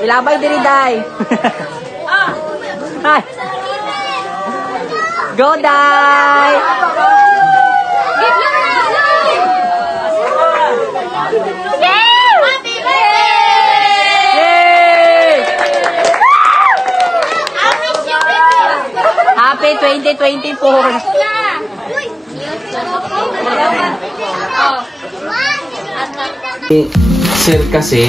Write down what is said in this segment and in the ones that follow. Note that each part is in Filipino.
Ilabay diri day. Hi. Go day. Happy 2024. Sir kasi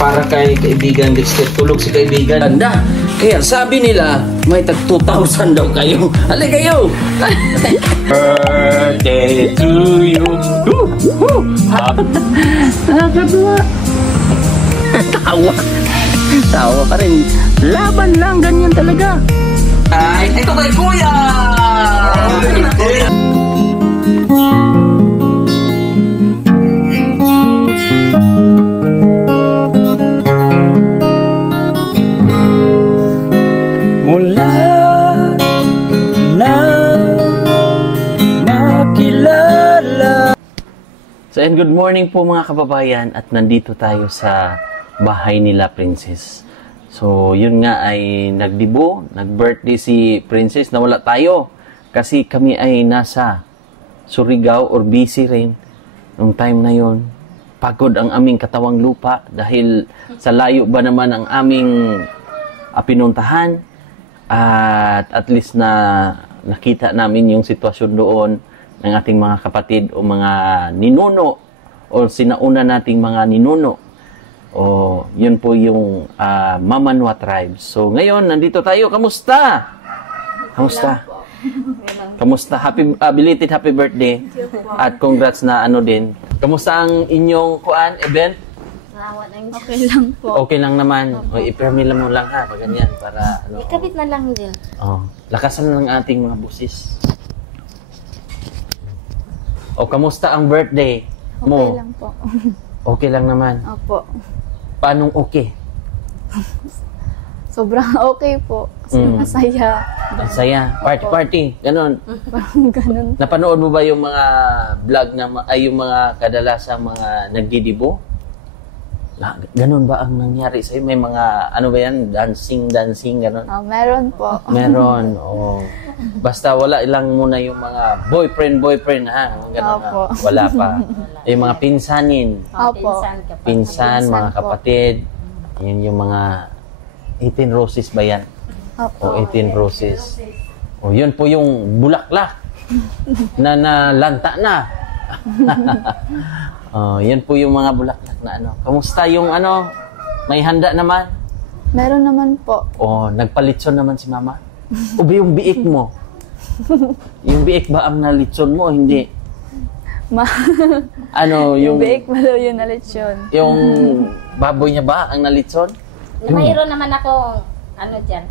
para kay kaibigan Dexter, tulog si kaibigan. Anda, kaya sabi nila may tag 2,000 daw kayo. Halika kayo. Birthday to you. Nakakatuwa. Tawa ka rin. Laban lang, ganyan talaga. Ay, ito kay Kuya. Mula na makilala. So, and good morning po mga kababayan, at nandito tayo sa bahay nila Princess. So, yun nga ay nag-birthday si Princess. Nawala tayo kasi kami ay nasa Surigao or busy rin nung time na yon. Pagod ang aming katawang lupa dahil sa layo ba naman ang aming pinuntahan. At least na nakita namin yung sitwasyon doon ng ating mga kapatid o mga ninuno o sinauna nating mga ninuno. O yun po yung Mamanwa tribe. So ngayon nandito tayo. Kamusta? Kamusta? Kamusta? Belated happy birthday. At congrats na ano din. Kamusta ang inyong event? Okay lang po. Okay lang naman. O, i-permila mo lang ha, pag ganyan, para ano. Ikabit na lang din. Oh, lakasan ng ating mga busis. O, kamusta ang birthday mo? Okay lang po. Okay lang naman. Opo. Paanong okay? Sobrang okay po. Kasi masaya. Ang saya. Party. Ganon. Parang ganun. Napanood mo ba yung mga vlog na, yung mga kadalasang mga nagdidibo? Ganon ba ang nangyari sa'yo? May mga, ano ba yan? Dancing, ganon? Meron po. Meron. Oh. Basta wala lang muna yung mga boyfriend, ha? Ganon, Opo. ha? Wala pa. Yung mga pinsanin. Opo. Pinsan, mga kapatid. Yun yung mga 18 roses ba yan? Opo. O 18 roses. O yun po yung bulaklak na nalanta na. Yan po yung mga bulaklak na ano. Kamusta yung ano? May handa naman? Meron naman po. Nagpalitson naman si mama? O ba yung biik mo? Yung biik ba ang nalitson mo? Hindi. Ano, yung biik malo yun na lechon. Yung baboy niya ba ang nalitson? Mayroon naman akong ano dyan,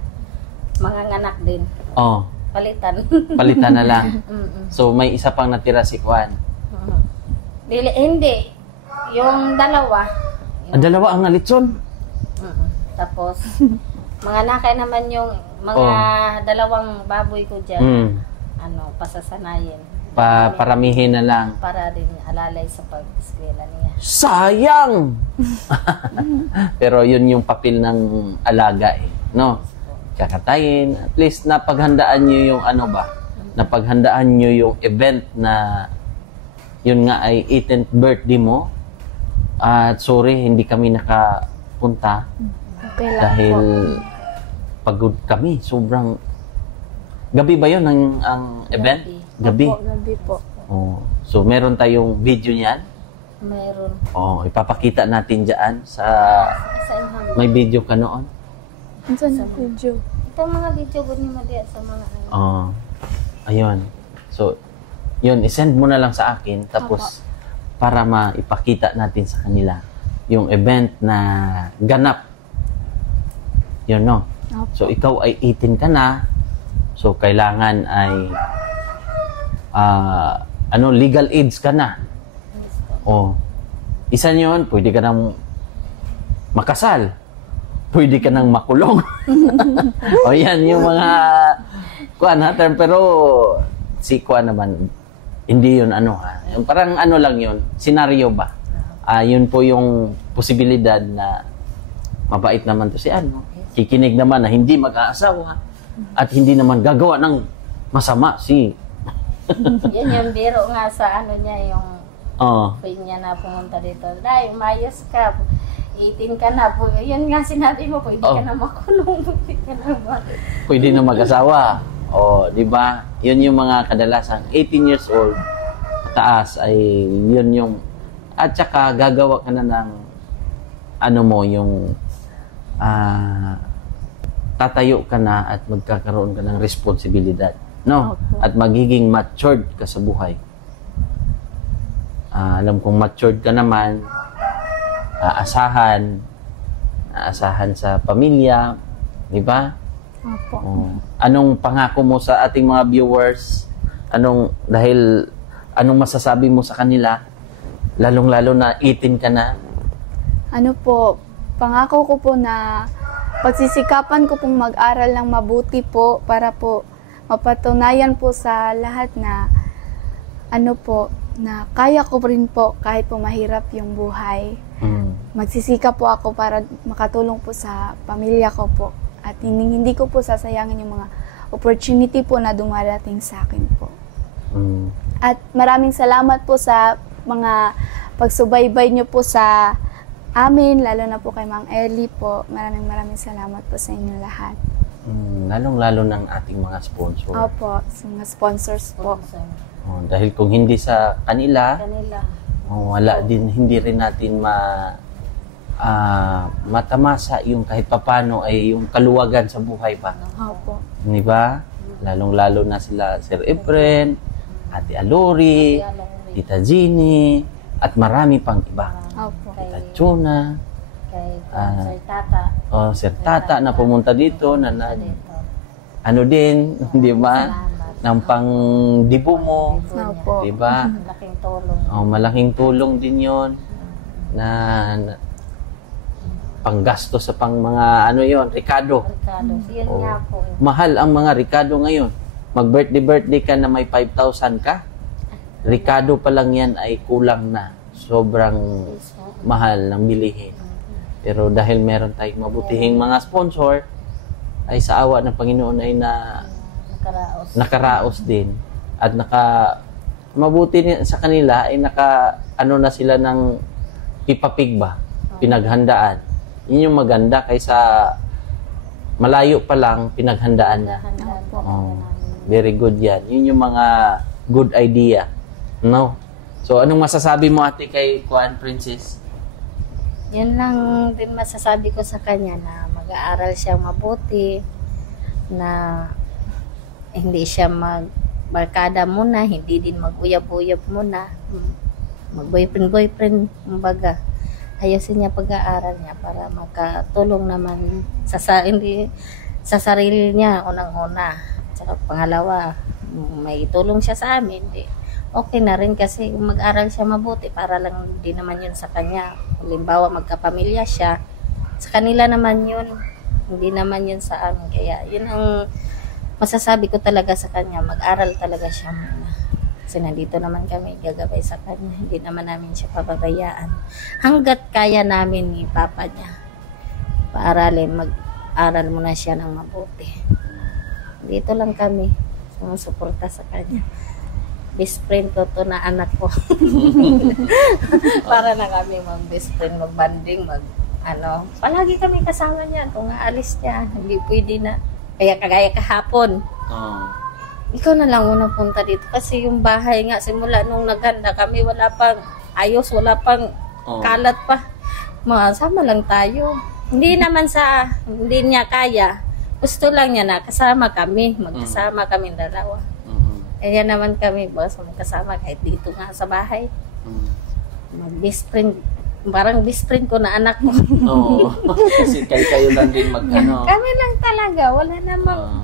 mga nganak din. Palitan. Palitan na lang. So may isa pang natira si Juan. Hindi. Yung dalawa. Ang dalawa ang nalitson? Tapos, mga nakay naman yung mga dalawang baboy ko dyan. Pasasanayin. Paramihin na lang. Para rin alalay sa pag-eskwela niya. Sayang! Pero yun yung papel ng alaga no? Kakatayin. At least napaghandaan nyo yung napaghandaan nyo yung event na yun nga ay 18th birthday mo. At sorry, hindi kami nakapunta. Okay lang dahil po. Pagod kami. Sobrang... Gabi ba yun ang event? Gabi. Opo, gabi po. So, meron tayong video niyan? Meron. Ipapakita natin dyan sa... May video ka noon? Saan ang video? Itong mga video ko niyo madiya sa mga ayun. So, yun, isend mo na lang sa akin. Tapos, para maipakita natin sa kanila yung event na ganap. Yun, no? So, ikaw ay 18 ka na. So, kailangan ay legal age ka na. Isa yun, pwede ka nang makasal. Pwede ka nang makulong. Yan yung mga term. Pero, si Kuan naman, hindi yun yung parang lang yun, senaryo ba? Yun po yung posibilidad na Mabait naman to si ano. Kikinig naman na hindi mag-aasawa at hindi naman gagawa ng masama si... Yan yung biro nga sa ano niya, yung Oh. friend niya na pumunta dito. Day, umayos ka. 18 ka na. Yun nga sinabi mo, pwede ka na makulong. Pwede ka na Pwede na mag-asawa. O, di ba? Yun yung mga kadalasan. 18 years old, taas ay yun yung... At saka gagawa ka na ng ano mo, yung tatayo ka na at magkakaroon ka ng responsibilidad. No? Opo. At magiging matured ka sa buhay. Alam kong matured ka naman, aasahan sa pamilya, di ba? Opo. Oh. Anong pangako mo sa ating mga viewers? Anong masasabi mo sa kanila? Lalong-lalo na 18 ka na. Ano po, pangako ko po na pagsisikapan ko pong mag-aral ng mabuti po para po mapatunayan po sa lahat na ano po, na kaya ko rin po kahit po mahirap yung buhay. Magsisikap po ako para makatulong po sa pamilya ko po. At hindi ko po sasayangin yung mga opportunity po na dumarating sa akin po. At maraming salamat po sa mga pagsubaybay nyo po sa amin, lalo na po kay Mang Ellie po. Maraming salamat po sa inyo lahat. Lalong-lalo ng ating mga sponsor. Opo, sa mga sponsors po. Dahil kung hindi sa kanila, hindi rin natin matamasa yung kahit papano ay yung kaluwagan sa buhay pa. Opo. Di ba? Lalong-lalo na sila Sir Efren, Ate Alori, Tita Jeannie, at marami pang iba. Opo. Tita Chona, Kay Sir Tata. Sir Tata na pumunta dito, ano din, di ba? Ng pang-dibo mo, Opo. di ba? Malaking tulong. Malaking tulong din yon na panggasto sa pang mga Ricardo. Ricardo. Yun nga po. Mahal ang mga Ricardo ngayon. Mag-birthday ka na may 5,000 ka. Ricardo pa lang yan ay kulang na. Sobrang mahal ng bilihin. Pero dahil meron tayong mabutihing mga sponsor, ay sa awa ng Panginoon ay nakaraos din. At mabuti sa kanila ay na sila ng pipapig ba? Pinaghandaan. Yun yung maganda kaysa malayo pa lang pinaghandaan na. Very good yan. Yun yung mga good idea. No? So, anong masasabi mo ate kay Kuan Princess? Yan lang din masasabi ko sa kanya na mag-aaral siya mabuti, na hindi siya magbarkada muna, hindi din mag-uyab-uyab muna, mag-boyfriend, kumbaga. Ayusin niya pag-aaral niya para makatulong naman sa sarili niya, unang-una. Tsaka pangalawa, may tulong siya sa amin. Okay na rin kasi mag-aral siya mabuti para lang din naman yun sa kanya. Halimbawa, magkapamilya siya. Sa kanila naman yun, hindi naman yun sa amin. Kaya yun ang masasabi ko talaga sa kanya, mag-aral talaga siya muna. Kasi nandito naman kami, gagabay sa kanya. Hindi naman namin siya pababayaan. Hanggat kaya namin ni Papa niya, paaralin, mag-aral muna siya ng mabuti. Dito lang kami, sumusuporta sa kanya. Best friend ko to na anak ko. Para na kami mag-best friend, mag-banding, palagi kami kasama niya. Kung aalis niya, hindi pwede na. Kaya kagaya kahapon. Ikaw na lang unang punta dito. Kasi yung bahay nga, simula nung naghanda kami, wala pang ayos, wala pang kalat pa. Masama lang tayo. Hindi naman hindi niya kaya. Gusto lang niya na kasama kami. Magkasama kami dalawa. Kaya naman kami, magkasama kahit dito nga sa bahay. Mag-best friend. Parang best friend ko na anak mo. Kasi kayo lang din Kami lang talaga. Wala namang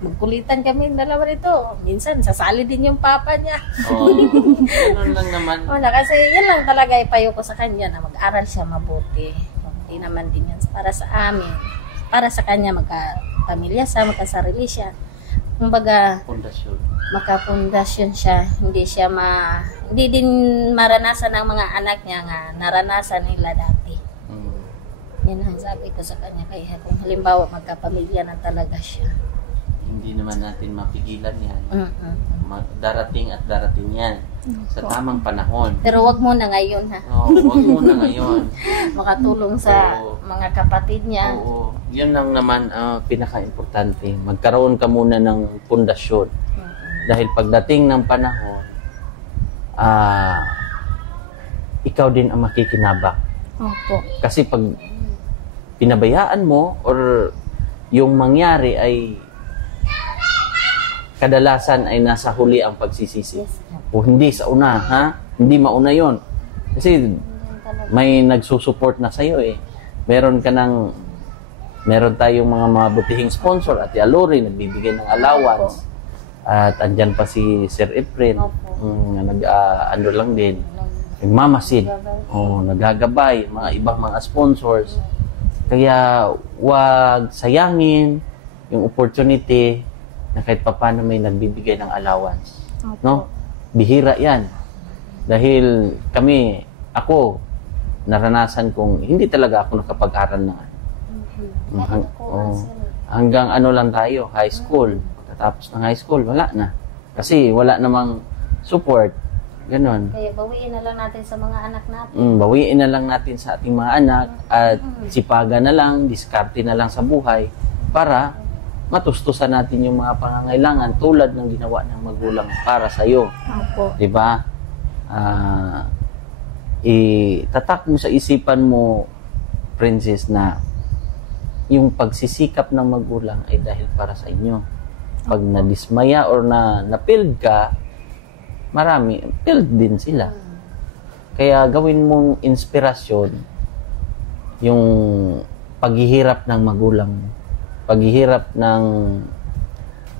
magkulitan kami dalawa rito. Minsan, sasali din yung papa niya. Ganun lang naman. Wala, kasi yan lang talaga ipayo ko sa kanya na mag-aral siya mabuti. Hindi naman din yan para sa amin. Para sa kanya, magka-pamilya siya, magkasarili siya. Kumbaga, makapundasyon siya. Hindi din maranasan ng mga anak niya nga naranasan nila dati. Yan ang sabi ko sa kanya. Kaya kung halimbawa magkapamilya na talaga siya. Hindi naman natin mapigilan yan. Mm-mm. Darating at darating yan. Sa tamang panahon. Pero wag muna ngayon ha. Oo, huwag muna ngayon. Makatulong sa Oo. mga kapatid niya. Oo. Yan lang naman ang pinaka-importante. Magkaroon ka muna ng pundasyon. Dahil pagdating ng panahon, ikaw din ang makikinabang. Opo. Kasi pag pinabayaan mo or yung mangyari ay kadalasan ay nasa huli ang pagsisisi. Yes. O hindi sa una, ha? Hindi mauna yon. Kasi may nagsusupport na sa'yo eh. Meron tayong mga mabutihing sponsor at Alori, nagbibigay ng allowance. At andyan pa si Sir Efren, ano lang din, nagmamasid, nagagabay, mga ibang mga sponsors. Kaya wag sayangin yung opportunity na kahit papano may nagbibigay ng allowance. No? Bihira yan. Dahil ako, naranasan kong, hindi talaga ako nakapag-aral na. Hanggang ano lang tayo, high school. Tapos ng high school, wala na. Kasi wala namang support. Ganon. Kaya bawiin na lang natin sa mga anak natin. Bawiin na lang natin sa ating mga anak at sipaga na lang, diskarte na lang sa buhay para matustusan natin yung mga pangangailangan tulad ng ginawa ng magulang para sa iyo. Opo. 'Di ba? Itatak mo sa isipan mo, Princess, na yung pagsisikap ng magulang ay dahil para sa inyo. Pag nadismaya or na-failed ka, failed din sila. Kaya gawin mong inspirasyon yung paghihirap ng magulang mo, paghihirap ng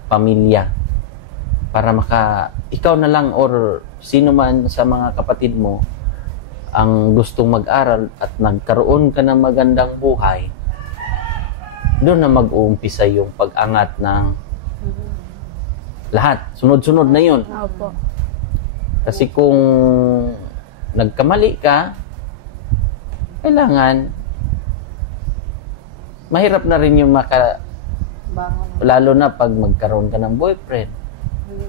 pamilya para ikaw na lang or sino man sa mga kapatid mo ang gustong mag-aral at nagkaroon ka ng magandang buhay, doon na mag-uumpisa yung pag-angat ng lahat. Sunod-sunod na yun. Opo. Kasi kung nagkamali ka, kailangan mahirap na rin yung lalo na pag magkaroon ka ng boyfriend,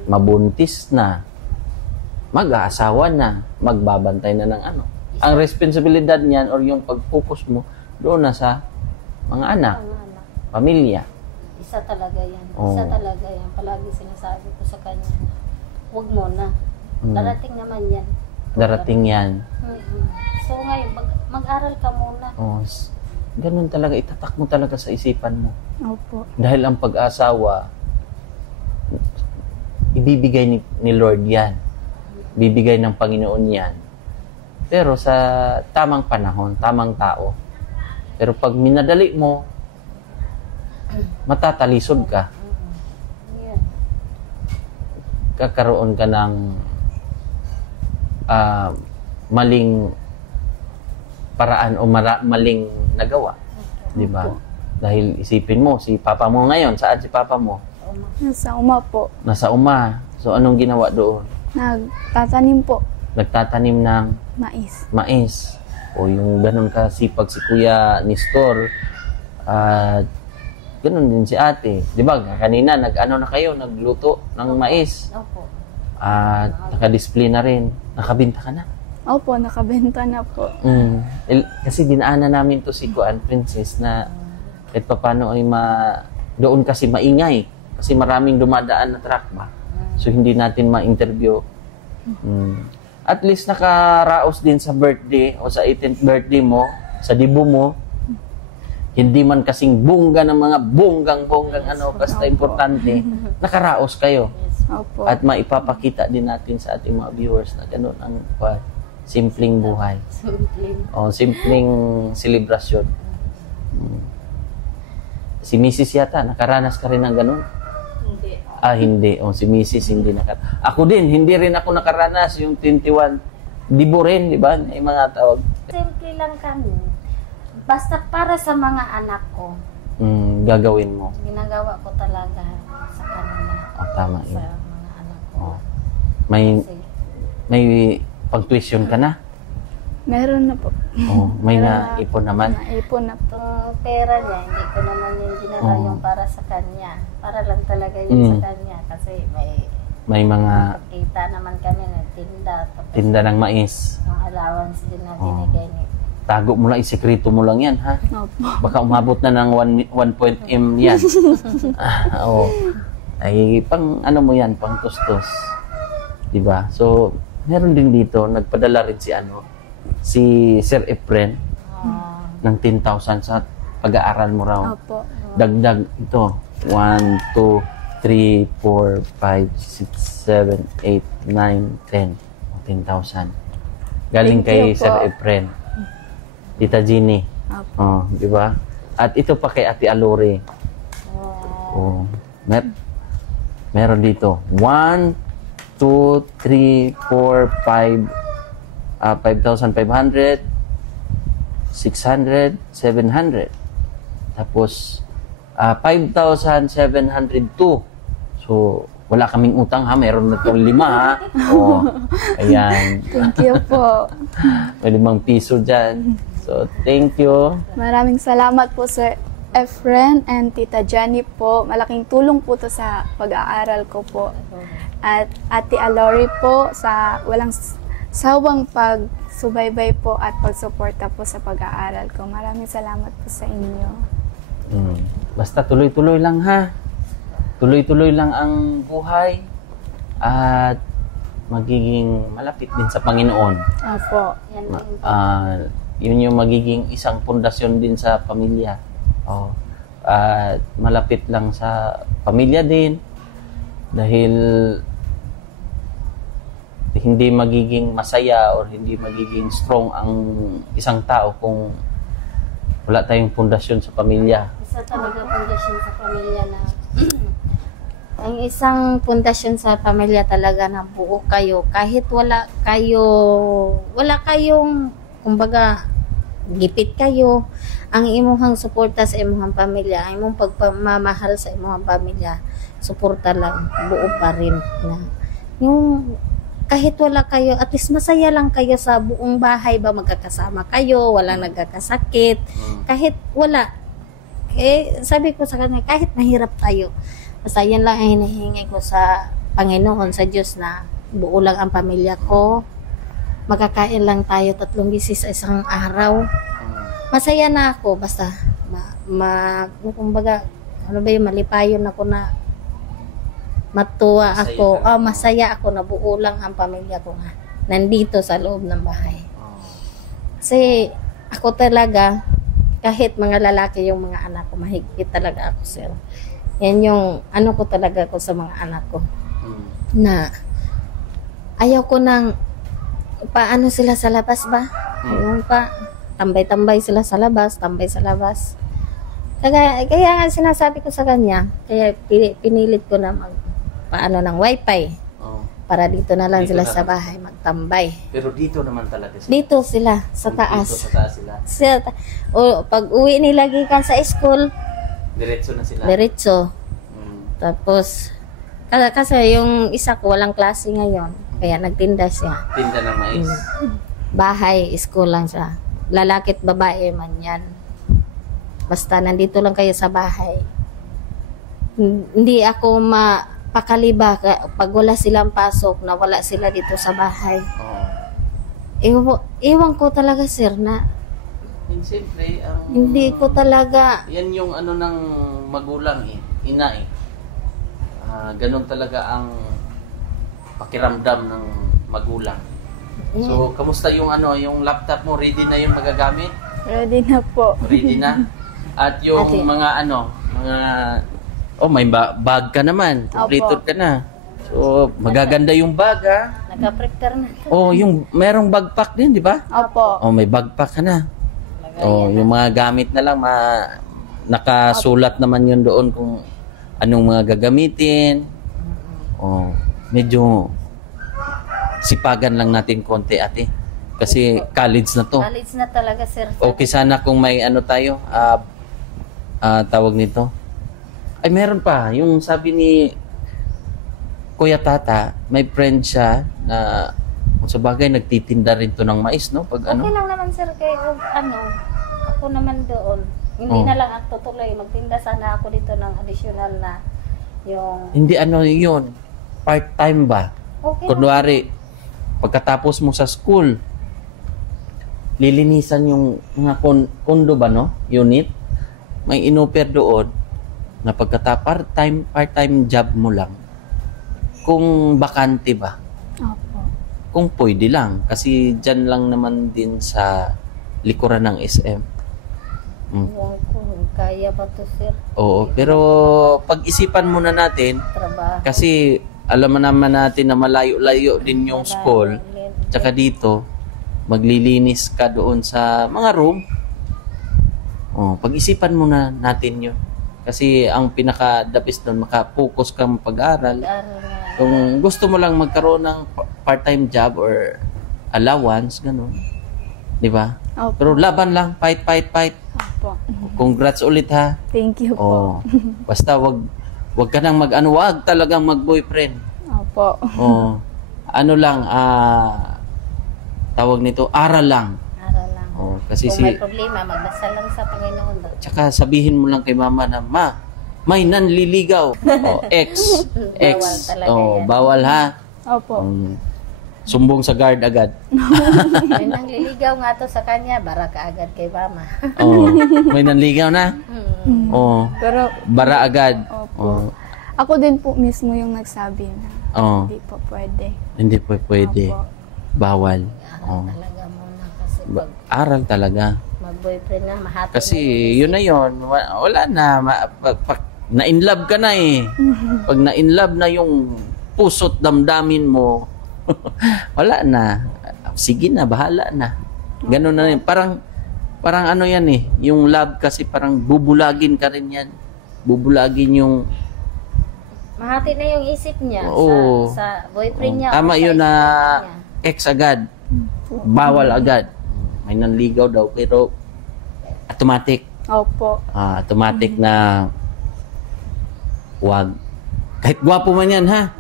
mabuntis na, mag-aasawa na, magbabantay na ng ano. Ang responsibilidad niyan or yung pag-focus mo doon na sa mga anak, pamilya. Isa talaga yan. Oo. Isa talaga yan. Palagi sinasabi ko sa kanya, huwag mo na. Darating naman yan. Darating yan. So ngayon, mag-aral ka muna. Ganun talaga, itatak mo talaga sa isipan mo. Opo. Dahil ang pag-asawa, ibibigay ni Lord yan. Bibigay ng Panginoon yan. Pero sa tamang panahon, tamang tao. Pero pag minadali mo, matatalisod ka. Yeah. Kakaroon ka ng maling paraan o maling nagawa. Di ba? Dahil isipin mo, si papa mo ngayon, saan si papa mo? Nasa uma po. Nasa uma. So, anong ginawa doon? Nagtatanim po. Nagtatanim ng Mais. O yung ganun kasipag si Kuya Nestor. Ganun din si ate. Di ba? Kanina, nagluto ng mais. Opo. Nakadisplay na rin. Nakabinta ka na. Opo, nakabenta na po. Kasi dinaanan namin to si Kuan Princess na kahit paano ay doon kasi maingay. Kasi maraming dumadaan na truck ba. So, hindi natin ma-interview. At least nakaraos din sa birthday o sa 18th birthday mo, sa dibo mo. Hindi man kasing bongga ng mga bonggang basta importante. Nakaraos kayo. Opo. At maipapakita din natin sa ating mga viewers na gano'n ang simpleng buhay. Simpleng selebrasyon. Si Mrs. yata, nakaranas ka rin ng gano'n? Hindi. Si Mrs. hindi nakaranas. Ako din, hindi rin ako nakaranas yung 21. Dibo rin, di ba? Yung mga tawag. Simple lang kami. Basta para sa mga anak ko. Gagawin mo. Ginagawa ko talaga sa kanila. Tama Sa yun. mga anak ko. May Kasi, may pang-tuition ka na? Meron na po. Oh, may Meron na. naipon naman. Naipon na po. Itong pera niya, hindi ko naman yung dinala Oo. yung para sa kanya. Para lang talaga yun sa kanya. Kasi May mga kita naman kami ng tinda. Tapos tinda ng mais. yung allowance din na Oo. binigay ni. Tago mo lang, isekreto mo lang yan, ha? Opo. Baka umabot na ng 1.m yan. Oo. Ay, pang ano mo yan, pang tustos. Diba? So, meron din dito, nagpadala rin si Sir Efren ng 10,000 sa pag-aaral mo raw. Opo. Dagdag ito. 1, 2, 3, 4, 5, 6, 7, 8, 9, 10. 10,000. Galing Thank kay you Sir po. Efren. Tita Jeannie. Opo. Oh, di ba? At ito pa kay Ate Alore. Oh, meron dito. 1, 2, 3, 4, 5,500, 600, 700. Tapos, 5,702. So, wala kaming utang ha. Meron na itong 5 ha. Oh, ayan. Thank you po. May 5 piso dyan. So, thank you. Maraming salamat po Sir Efren and Tita Jenny po. Malaking tulong po to sa pag-aaral ko po. At Ate Alori po sa walang sawang pagsubaybay po at pagsuporta po sa pag-aaral ko. Maraming salamat po sa inyo. Basta tuloy-tuloy lang ha. Tuloy-tuloy lang ang buhay at magiging malapit din sa Panginoon. Opo. Yan din. Yun yung magiging isang pundasyon din sa pamilya. Oh. At malapit lang sa pamilya din dahil hindi magiging masaya or hindi magiging strong ang isang tao kung wala tayong pundasyon sa pamilya. Isa talaga pundasyon sa pamilya na ang isang pundasyon sa pamilya talaga na buo kayo kahit wala kayong kumbaga gipit kayo, ang imuhang suporta sa imuhang pamilya, ang imong pagpamamahal sa imuhang pamilya, suporta lang, buo pa rin na yung kahit wala kayo, at least masaya lang kayo sa buong bahay ba, magkakasama kayo, walang nagkakasakit, kahit wala. Sabi ko sa kanya, kahit mahirap tayo, basta yan lang ang hinihingi ko sa Panginoon, sa Diyos na buo lang ang pamilya ko, magkakain lang tayo 3 beses sa isang araw. Masaya na ako, basta kumbaga, ano ba yung malipayon ako na matuwa Masaya ako, ka. masaya ako na buo lang ang pamilya ko nga nandito sa loob ng bahay. Kasi ako talaga, kahit mga lalaki yung mga anak ko, mahigpit talaga ako, sir. Yan yung ano ko talaga ko sa mga anak ko. Na ayaw ko nang paano sila sa labas ba? Yung pa tambay-tambay sila sa labas, tambay sa labas. Kaya nga sinasabi ko sa kanya, kaya pinilit ko na paano ng wifi. Para dito na lang Dito sila na sa lang. bahay magtambay. Pero dito naman talaga sila. Dito sila sa Dito taas. sa taas sila. Pag uwi nila gikan sa school, Diretso na sila. diretso. Mm. Tapos kasi yung isa ko walang klase ngayon, kaya nagtinda siya. Tinda ng mais. Bahay, school lang siya. Lalaki at babae man yan. Basta nandito lang kayo sa bahay. Hindi ako mapakaliba pag wala silang pasok na wala sila dito sa bahay. Ewan ko talaga, sir, na And siyempre, hindi ko talaga yan yung ano ng magulang ina ganun talaga ang pakiramdam ng magulang. So, kamusta yung yung laptop mo? Ready na yung magagamit? Ready na po. Ready na? At yung Ate. may bag ka naman. Completed ka na. So, magaganda yung bag, ha? nagka-prepare na. Yung merong backpack din, di ba? Opo. May backpack ka na. Yung mga gamit na lang, nakasulat naman yun doon kung anong mga gagamitin. Medyo sipagan lang natin konti, ate. Kasi college na to. College na talaga, sir. Okay sana kung may tayo, tawag nito. Ay, meron pa. Yung sabi ni Kuya Tata, may friend siya na Sa bagay, nagtitinda rin to ng mais, no? Pag Okay lang naman sir, kay ako naman doon. Hindi Oh. na lang ako tutuloy. Magtinda sana ako dito ng additional na yung... Hindi yun. Part-time ba? Okay. Kunwari, pagkatapos mo sa school, lilinisan yung mga kondo ba, no? Unit. May inoper doon na part-time job mo lang. Kung bakante ba? Opo. Kung pwede lang. Kasi dyan lang naman din sa likuran ng SM. Ewan ko, kaya ba to sir? Oo, pero pag-isipan muna natin, Trabaho. kasi alam mo naman natin na malayo-layo din yung school. Tsaka dito, maglilinis ka doon sa mga room. Oh, pag-isipan muna natin yun. Kasi ang pinaka-the best doon, makapokus ka mag-aral. Kung gusto mo lang magkaroon ng part-time job or allowance, gano'n. Di ba? Opo. Pero laban lang, fight. Opo. Congrats ulit ha. Thank you Oh. po. Basta wag ka nang wag talagang mag-boyfriend. Opo. Oh. Ano lang, tawag nito, aral lang. Aral lang. Oh, kasi Kung may problema, magdasal lang sa Panginoon. tsaka sabihin mo lang kay mama na, may nanliligaw. Oh, ex. Bawal talaga yan. Bawal ha. Opo. Sumbong sa guard agad. May nangliligaw nga to sa kanya, bara ka agad kay mama. Oh, may nanligaw na. Oh, Pero bara agad. Opo. Oh. ako din po mismo yung nagsabi na Oh, hindi po pwede. hindi po pwede. Opo. Bawal. Aral Oh. talaga muna kasi pag Aral talaga. mag-boyfriend na, mahatid Kasi na yun na yun. Wala na. Na-inlove ka na eh. Pag na-inlove na yung puso't damdamin mo, wala na. Sige na, bahala na. Ganun na rin. Parang ano yan eh. Yung love kasi parang bubulagin ka rin yan. Bubulagin yung... Mahatid na yung isip niya Oo. sa boyfriend niya. Tama o sa yun na isip niya. ex agad. Bawal agad. May nanligaw daw pero automatic. Opo. Automatic na wag. Kahit gwapo man yan, ha?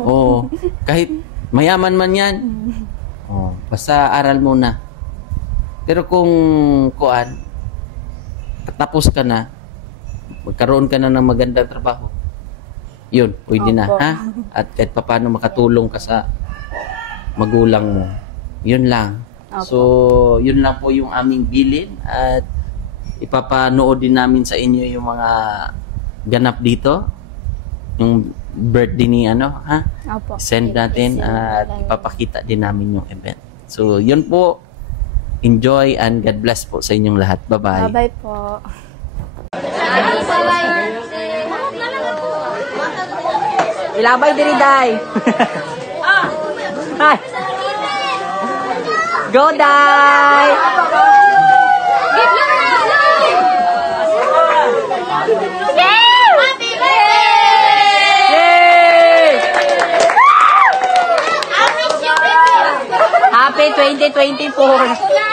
Oo. Kahit mayaman man yan. Oo. Basta aral muna. Pero kung tapos ka na, magkaroon ka na ng magandang trabaho, yun, pwede na, Opo. ha? At kahit paano makatulong ka sa magulang mo. Yun lang. Opo. So, yun lang po yung aming bilin at ipapanood din namin sa inyo yung mga ganap dito. Yung birthday ni ha? Opo. Send natin at ipapakita din namin yung event. So, yun po. Enjoy and God bless po sa inyong lahat. Bye-bye. Bye-bye po. Ilabay diri day. Hi. Go day. Yay! Happy 2024.